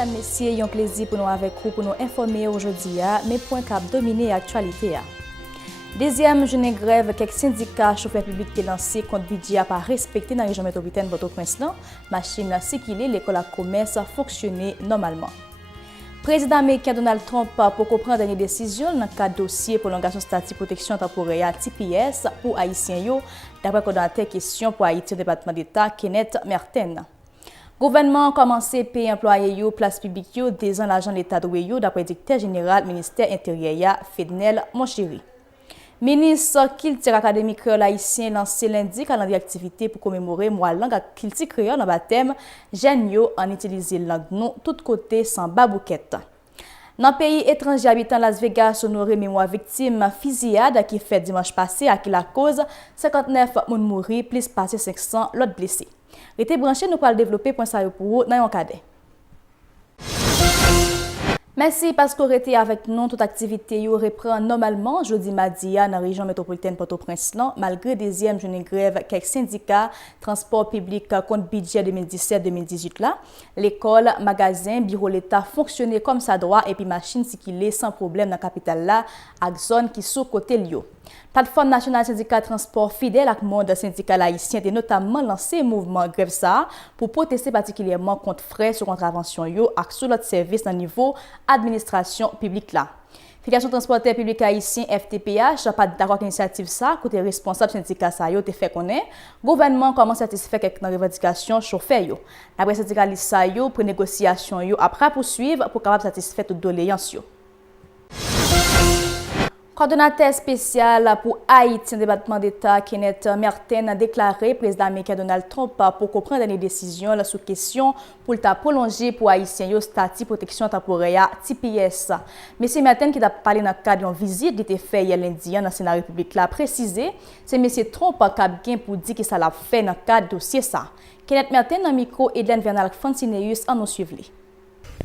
Mesdames, Messieurs, un plaisir pour nous avec vous pour nous informer aujourd'hui mais point cap dominer l'actualité. Deuxième journée grève, quelques syndicats chauffeurs publics qui lancé contre budget à pas respecté dans la région métropolitaine Port-au-Prince. Machine circuler, l'école à commerce a fonctionné normalement. Président américain Donald Trump pour comprendre dernière décision dans le cadre dossier prolongation statut protection temporaire TPS pour Haïtiens d'après coordonnateur question pour Haïti au département d'État Kenneth Merten. Gouvernement a commencé à payer employés place publique des ans l'argent de l'État de d'après directeur général ministère intérieur Fednel Monchéri. Ministre Culture académique créole haïtien lancé lundi calendrier d'activité pour commémorer mois langue culture créole dans baptême jeunes en utiliser langue non tout côté sans babouquette. Dans le pays étranger habitant Las Vegas, honoré mémoire victime fusillade qui fait dimanche passé à qui la cause 59 moun mouri plus passé 500 l'autre blessé. Restez branchés, nous pourrons développer point ça pour vous dans un cadet. Merci parce que vous êtes avec nous. Toute activité reprend normalement jeudi mardi dans la région métropolitaine Port-au-Prince malgré deuxième journée grève quelques syndicats transport public contre budget 2017-2018 là. L'école, magasin, bureau l'État fonctionnaient comme ça doit et puis machine circuler sans problème dans la capitale là avec zone qui sous côté Lio. Plateforme nationale syndicat transport fidèle avec monde syndical haïtien a notamment lancé un mouvement grève ça pour protester particulièrement contre frais sur contravention yo ak sous l'autre service dans niveau administration publique là. Fédération transporteur public haïtien FTPH pas d'accord avec l'initiative ça côté responsable syndicat ça yo te fait connaître gouvernement comment satisfaire quelques revendications chauffeur yo. D'après syndicaliste ça yo pour négociation yo après poursuivre pour capable satisfaire toute doléance yo. Coordonnateur spécial pour Haïti, département d'État, Kenneth Merten a déclaré président américain Donald Trump pour comprendre les décisions sous question pour le prolonger pour Haïtiens le statut protection temporaire TPS. M. Merten qui a parlé dans le cadre d'une visite qui a été faite hier lundi dans la République a précisé c'est M. Trump qui a bien pour dire que ça l'a fait dans le cadre du dossier ça. Kenneth Merten dans le micro Edlen Vernal Francineus en nous suivre.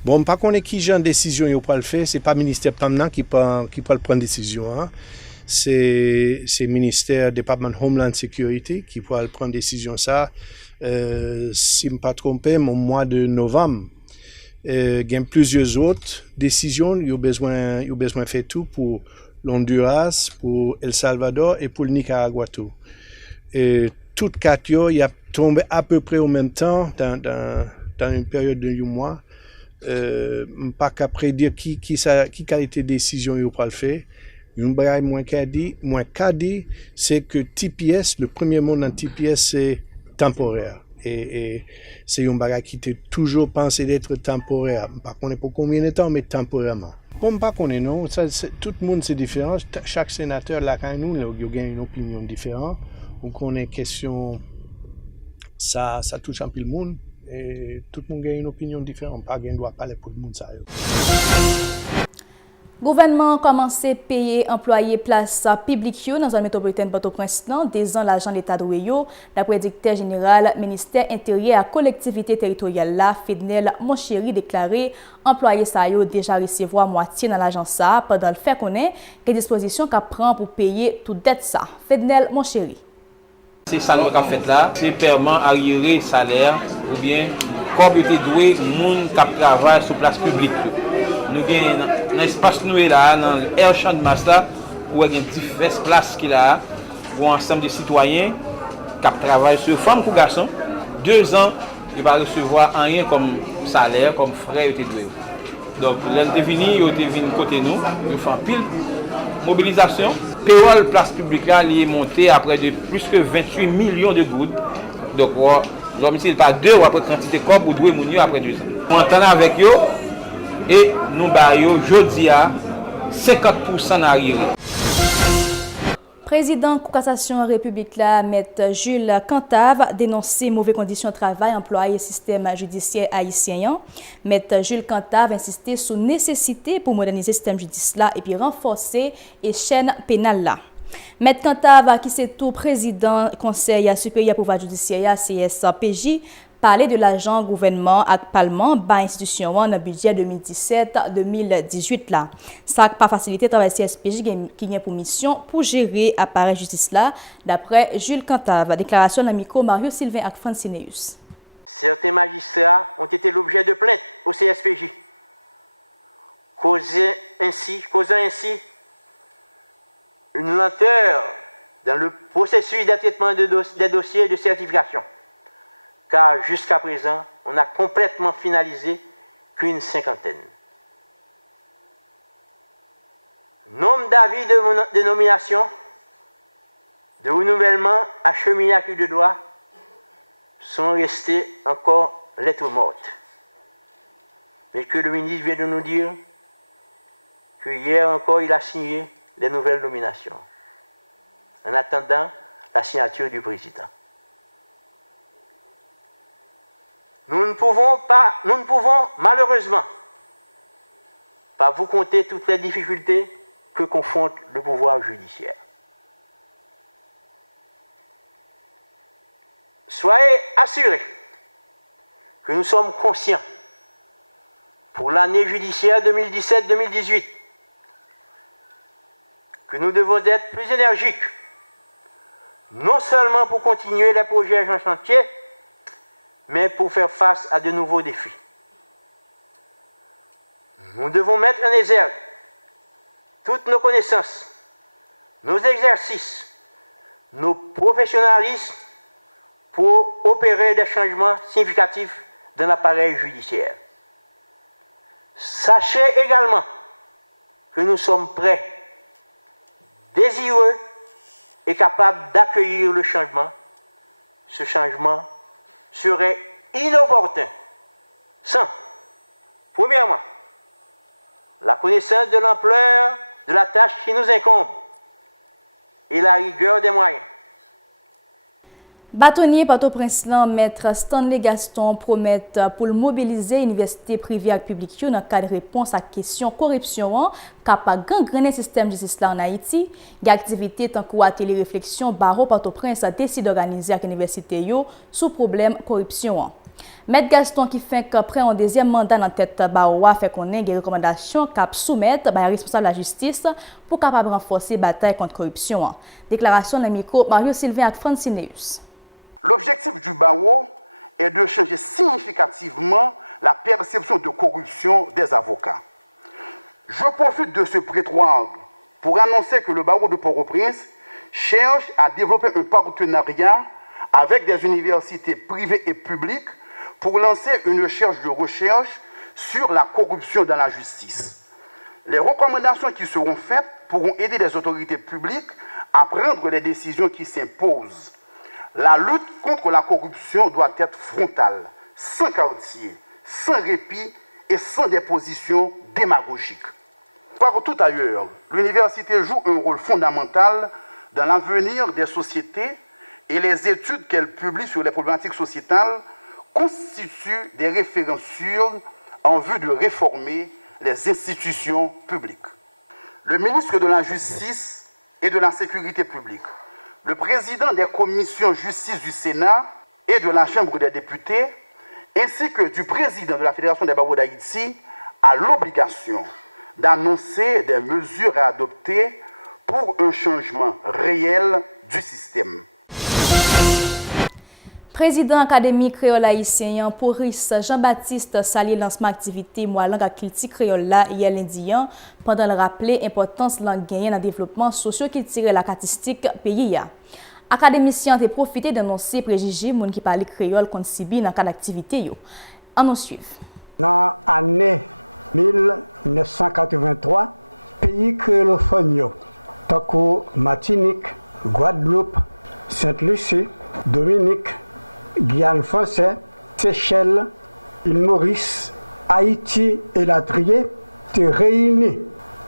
Bon, pas qu'on est qui genre décision il peut le faire, c'est pas ministère permanent qui peut prendre décision hein. C'est ministère département Homeland Security qui peut prendre décision ça si me pas trompé au mois de novembre. Il y a plusieurs autres décisions, il y a besoin faire tout pour l'Honduras, pour El Salvador et pour le Nicaragua tout. Et toutes quatre il a tombé à peu près au même temps dans une période de 8 mois. Pas qu'à prédire qui qualité de décision il va le faire. Une bagaille moins qu'a dit c'est que TPS le premier mot dans TPS c'est temporaire et c'est une bagaille qui était toujours pensé d'être temporaire pas qu'on est pour combien de temps mais temporairement. Bon pas qu'on est non ça tout le monde c'est différent chaque sénateur là quand nous il a une opinion différente ou qu'on est question ça touche un peu le monde. Et tout le monde a une opinion différente, pas doit parler pour le monde ça. Gouvernement commencé à payer employés place publique dans la zone métropolitaine Port-au-Prince des ans l'argent de l'État de Ouéyo, d'après le directeur général ministère intérieur à collectivité territoriale là, Fednel Monchéri déclaré employés ça yo déjà recevoir moitié dans l'agence ça pendant le fait connaît que dispositions qu'a prend pour payer toute dette ça. Fednel Monchéri. C'est ça qu'on a fait là, c'est permettre arriérer salaire ou bien comme était doué monde qui travaille sur place publique. Nous avons un espace nous là dans l'air champ de masse là où il y a diverses places qui là pour un ensemble de citoyens qui travaillent sur femmes ou garçons 2 ans ils va recevoir rien comme salaire comme frais était doué. Donc l'elle est venu côté nous, ils font pile mobilisation. Payroll place publique là, il est monté après de plus que 28 millions de gouttes. Donc, l'homme ici, il pas 2 ou après quantité de corps pour douer mon après 2 ans. On entend avec eux et nous baillons jeudi à 50% d'arriéré. Président de cassation République là, Maître Jules Cantave dénoncé mauvaises conditions de travail employés système judiciaire haïtien. Maître Jules Cantave insisté sur nécessité pour moderniser le système judiciaire et puis renforcer les chaînes pénales là. Maître Cantave qui c'est tout président Conseil supérieur pouvoir judiciaire CSPJ parler de l'argent gouvernement et parlement bas institution dans le budget 2017-2018 là. Ça pas facilité travail CSPJ qui a pour mission pour gérer appareil justice là d'après Jules Cantave. Déclaration de micro Mario Sylvain ak Francineus. Certains magistrats ont été l'objet de plaintes au CSPJ, causant ainsi une lenteur dans le processus de traitement des dossiers de certification, car jusqu'à présent, on n'a complètement finalisé qu'une cinquantaine. Nombre d'avis de nomination, de renouvellement acheminés à cul de doigt sont restés encore lettres mortes. Mais que le ministre vient de nous dire que hier encore il a signé les nouvelles nominations, en attendant la signature du président. Nous ne pouvons malheureusement pas vous compter toutes les difficultés que confronte le pouvoir judiciaire. Soyez assurés que nous sommes conscients pour l'année judiciaire 2017-2018 que nous devons être plus énergiques, non seulement pour continuer les projets en chantier, mais pour faire face à de nouveaux défis. Nous devons mettre en exergue toutes nos connaissances, nos exercices, nos professionnalismes pour opérer des changements significatifs dans l'appareil judiciaire. Sachez également que nous sommes prêts, désireux et capables d'accueillir le changement. Ce changement serait inopportun sans, premièrement, la connaissance de l'ampleur de la tâche qui nous incombe et la rigueur des moyens. Bâtonnier Port-au-Prince, maître Stanley Gaston promet pour mobiliser l'université privée et publique dans le cadre de réponse à la question corruption capable de gangréner le système de justice en Haïti. Des activités tant que atelier réflexion Barreau Port-au-Prince décide d'organiser avec l'université sous problème corruption. Maître Gaston qui fait qu'après un deuxième mandat dans la tête Barreau fait connaître des recommandations cap soumettre par les responsables de la justice pour capable renforcer la bataille contre la corruption. Déclaration dans le micro Mario Sylvain et Francineus. L'objectif du barreau est de changer significativement la perception de corruption des avocats. Je profite de ce prétoire pour annoncer que le barreau de Port-au-Prince cherche à développer un partenariat avec des universités privées et publiques pour lancer une recherche sur la corruption dans la justice. Les recommandations qui seront faites pourront aider les autorités publiques à prendre les décisions qui s'imposent. La lutte contre la corruption doit être frontale, sans quartier, sans répit et sans des positions démagogiques. Partout ailleurs, l'université joue un rôle fondamental dans l'avenir des sociétés et les études qu'elle publie sur les problématiques sociétales constituent des références sûres en vue de réformer les institutions publiques. Le ministre de la Justice et de la Sécurité publique, le président des commissions justice du Sénat et de la Chambre des députés, ainsi que du président de la Fédération des barreaux d'Haïti, a l'obligation d'annoncer des mesures à adopter pour un changement réel du système. Président Académie créole haïtien Poris Jean-Baptiste Salier lancement activité moi langue culture créole là hier lundi pendant le rappeler importance langue gagnée dans le développement socio-culturel et artistique pays. Académicien a profité d'annoncer préjugés moun qui parle créole qu'on subit dans cadre d'activité yo. En nous suivre. Dans l'année 1983, pays créolophone tant que Martinique, Guadeloupe, Sainte-Lucie, Dominique, Guyane français, Seychelles, île Maurice, Haïti et la Trier se réunis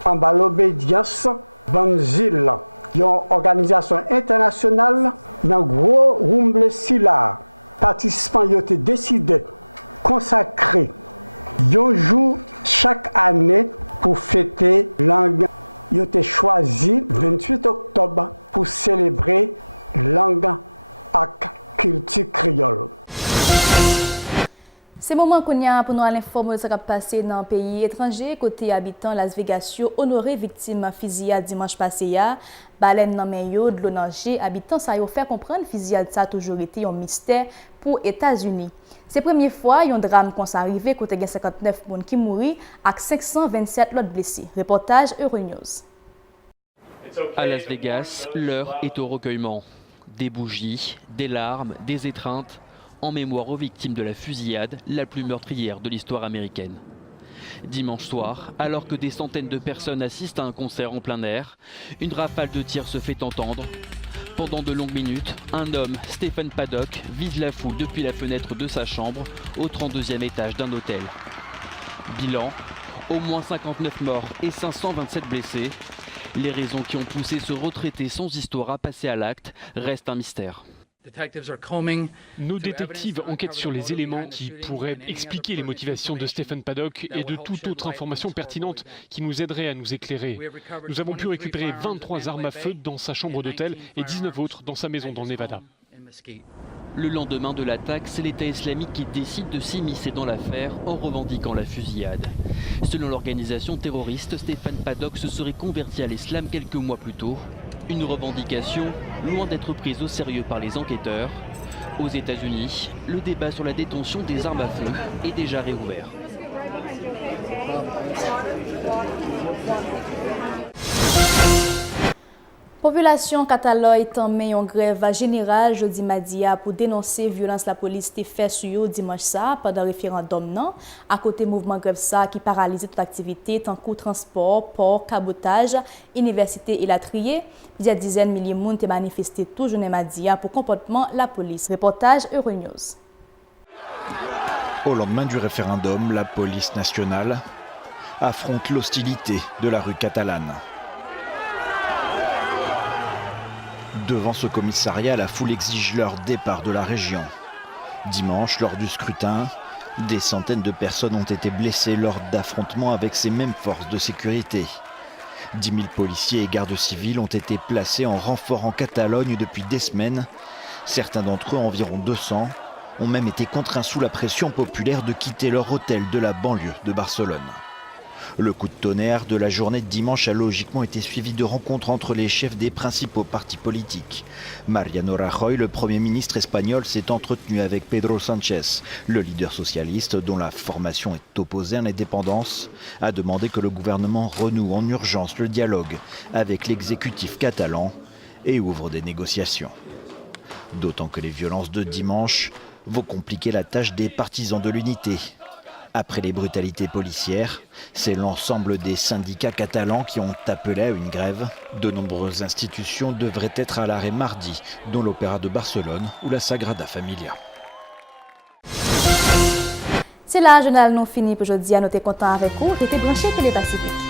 en bas l'obédience Banzil, une organisation internationale dans gros rumble sila. Participants ont décidé de consacrer un jour chaque année pour fêter langue. Ils ont choisi le 28 octobre pour célébrer langue et culture créole. C'est le moment qu'on y a pour nous informer de ce qui a passé dans le pays étranger. Côté habitants Las Vegas, honoré victime fusillade dimanche passé. Baleine dans Meyo, de l'Onanger, habitants ça y fait comprendre fusillade ça a toujours été un mystère pour les États-Unis. C'est la première fois qu'il y a un drame qui est arrivé côté 59 personnes qui mourent et 527 autres blessés. Reportage Euronews. À Las Vegas, l'heure est au recueillement. Des bougies, des larmes, des étreintes, en mémoire aux victimes de la fusillade la plus meurtrière de l'histoire américaine. Dimanche soir, alors que des centaines de personnes assistent à un concert en plein air, une rafale de tirs se fait entendre. Pendant de longues minutes, un homme, Stephen Paddock, vise la foule depuis la fenêtre de sa chambre au 32e étage d'un hôtel. Bilan, au moins 59 morts et 527 blessés. Les raisons qui ont poussé ce retraité sans histoire à passer à l'acte restent un mystère. Nos détectives enquêtent sur les éléments qui pourraient expliquer les motivations de Stephen Paddock et de toute autre information pertinente qui nous aiderait à nous éclairer. Nous avons pu récupérer 23 armes à feu dans sa chambre d'hôtel et 19 autres dans sa maison dans le Nevada. Le lendemain de l'attaque, c'est l'État islamique qui décide de s'immiscer dans l'affaire en revendiquant la fusillade. Selon l'organisation terroriste, Stephen Paddock se serait converti à l'islam quelques mois plus tôt. Une revendication loin d'être prise au sérieux par les enquêteurs. Aux États-Unis, le débat sur la détention des armes à feu est déjà réouvert. Population catalogue est en main en grève générale jeudi mardi pour dénoncer violence la police te fait sur eux dimanche ça pendant référendum non à côté mouvement grève ça qui paralyse toute activité tant que transport, port, cabotage, université et la trier. Plusieurs dizaines de milliers de monde ont manifesté tout journée mardi pour comportement la police. Reportage Euronews. Au lendemain du référendum, la police nationale affronte l'hostilité de la rue catalane. Devant ce commissariat, la foule exige leur départ de la région. Dimanche, lors du scrutin, des centaines de personnes ont été blessées lors d'affrontements avec ces mêmes forces de sécurité. 10 000 policiers et gardes civils ont été placés en renfort en Catalogne depuis des semaines. Certains d'entre eux, environ 200, ont même été contraints sous la pression populaire de quitter leur hôtel de la banlieue de Barcelone. Le coup de tonnerre de la journée de dimanche a logiquement été suivi de rencontres entre les chefs des principaux partis politiques. Mariano Rajoy, le Premier ministre espagnol, s'est entretenu avec Pedro Sánchez, le leader socialiste dont la formation est opposée à l'indépendance, a demandé que le gouvernement renoue en urgence le dialogue avec l'exécutif catalan et ouvre des négociations. D'autant que les violences de dimanche vont compliquer la tâche des partisans de l'unité. Après les brutalités policières, c'est l'ensemble des syndicats catalans qui ont appelé à une grève. De nombreuses institutions devraient être à l'arrêt mardi, dont l'Opéra de Barcelone ou la Sagrada Familia. C'est là, journal non fini pour aujourd'hui. À noter content avec vous. T'étais branché Télépacifique.